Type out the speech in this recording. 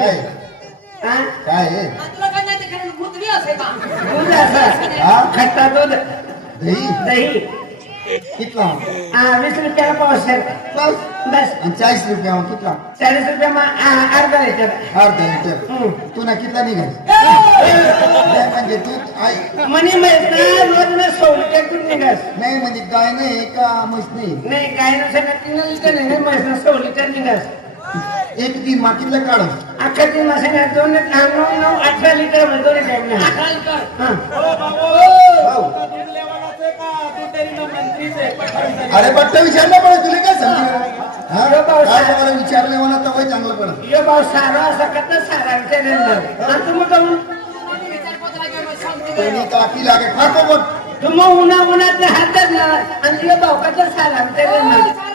काय हा? काय आहे? तुला काय नाही ते खरं भूत बी असे का दूध असं. हा? खट्टा दूध दही दही कितला 20 रुपयाला पावशेर बस बस आणि 40 रुपया कितला 40 रुपये मग अर्धा लिटर अर्धा लिटर तू ना कितला निघाल म्हणजे तू आई म्हणे म्हैस रोज ना 100 लिटर दूध निघास नाही म्हणजे गाय नाही का म्हैस नाही नाही काय नसेल 3 लिटर नाही म्हैस ना 100 लिटर निघास एक दिन मातीतला काढ अख्खा 3 मासाने 2 9 18 लिटर म्हणतो रे टाइम ना अठरा लिटर अरे बट्टा विचारला पण तुला काय समजेल हा मला विचारले मला तर चांगलं पडत यो भाऊ सारा असा कसा सारा विचार तुम्ही कहून पहिली कापी लागे ठाको बघ तुम्ही उन्हात हातात ना आणि यो भाऊ कसा सारा विचार